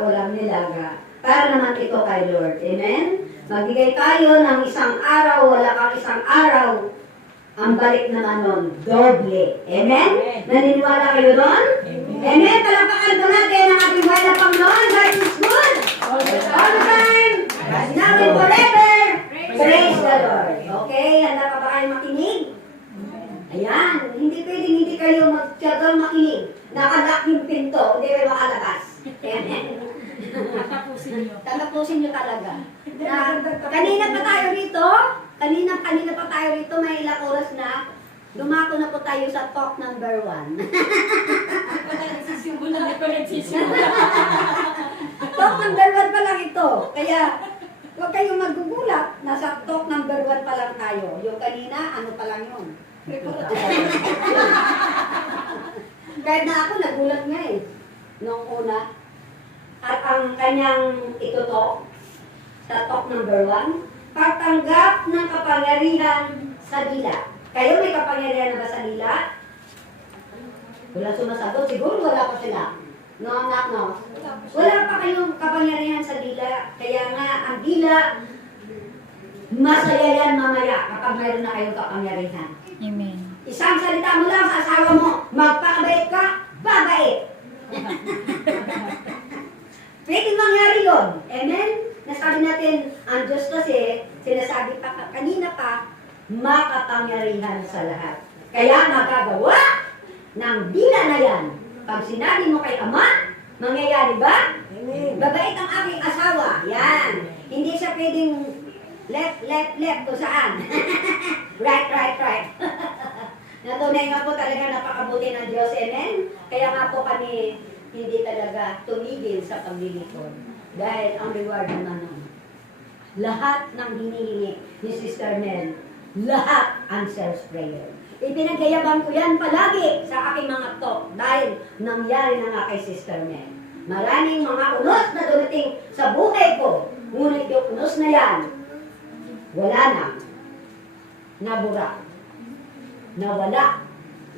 walang nilaga. Para naman ito kay Lord. Amen? Magbigay tayo ng isang araw, wala kang isang araw. Ang balik naman nun, doble. Amen? Naniniwala kayo doon? Amen? Palakpakan po natin ang ating buhay na Panginoon. God is good. All the time. Now and forever. Praise the Lord. Okay? Handa ka ba kayo makinig? Ayan. Hindi pwedeng hindi kayo magtiyagang makinig. Nakalock yung pinto. Hindi kayo makalabas. Amen? Tatapusin nyo talaga. Kanina pa tayo rito. Kanina pa tayo rito. May ilang oras na. Dumako na po tayo sa talk number 1. Talk number 1 pa lang ito. Kaya, huwag kayong magugulat. Nasa talk number 1 pa lang tayo. Yung kanina, ano pa lang yun? Kahit na ako, nagulat nga eh. Noong una. At ang kanyang itutok sa talk number 1, pagtanggap ng kapangyarihan sa dila. Kayo may kapangyarihan na ba sa dila? Wala sumasagot. Siguro wala pa sila. No, not no. Wala pa kayong kapangyarihan sa dila. Kaya nga, ang dila, masaya yan mamaya kapag mayroon na kayong kapangyarihan. Amen. Isang salita mo lang sa asawa mo, magpakabait ka, babait. Pwede mangyari yun. Amen? Nasabi natin, ang Diyos kasi, sinasabi pa kanina pa, makapangyarihan sa lahat. Kaya magagawa ng dila na yan. Pag sinabi mo kay Ama, mangyayari ba? Amen. Babait ang aking asawa. Yan. Hindi siya pwedeng left to saan. right. Natunay nga po talaga napakabuti ng Diyos. Amen? Kaya nga po kami hindi talaga tumigil sa paglilingkod. Dahil ang reward naman nun. Lahat ng hinihingi ni Sister Mel, lahat answers prayer. Ipinagyayabang ko yan palagi sa aking mga talk dahil nangyari na nga kay Sister Mel. Maraming mga unos na dumating sa buhay ko. Ngunit yung unos na yan, wala na. Nabura. Nawala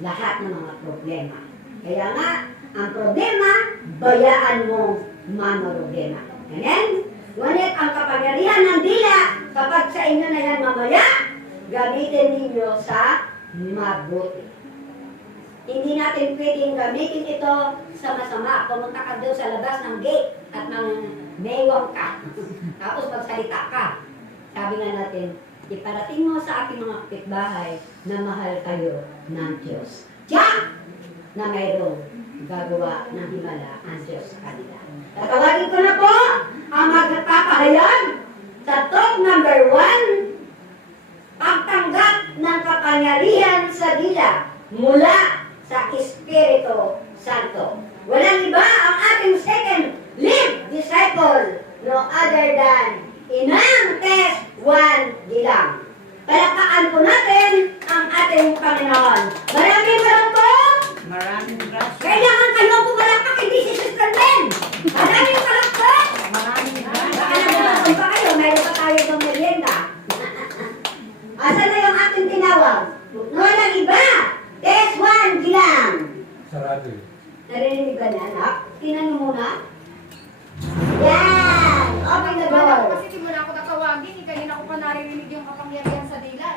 lahat ng mga problema. Kaya nga, ang problema, bayaan mo mamoroblema. Amen? Ngunit ang kapangyarihan ng dila, kapag sa inyo na yan mamaya, gamitin ninyo sa mabuti. Hindi natin pwedeng gamitin ito sa masama. Pumunta ka doon sa labas ng gate at ng maywang ka. Tapos magsalita ka. Sabi nga natin, iparating mo sa ating mga kapitbahay na mahal kayo ng Diyos. Diyan na mayroong gagawa ng himala ang Diyos sa kanila. Tatawagin ko na po ang magpapahayag sa talk number 1, pagtanggap ng kapangyarihan sa dila mula sa Espiritu Santo. Walang iba ang ating second lead disciple, no other than Inang Tess Juan Gilang. Palakpakan po natin ang ating Panginoon. Maraming po! Maraming gracias. Kailangan kayo pumalakpak, hindi si Sister Men. Maraming palakpak. Maraming Baka gracias. nagulat pa kayo, mayroon pa tayo ng merienda. Asan na yung ating tinawag? Walang iba. Tess Juan Gilang. Sarado. Narinig ba niya, anak? Tinan niyo muna. Yan! Open the door. Kasi simula ako tatawagin, kanina ko pa naririnig yung kapangyarihan sa dila.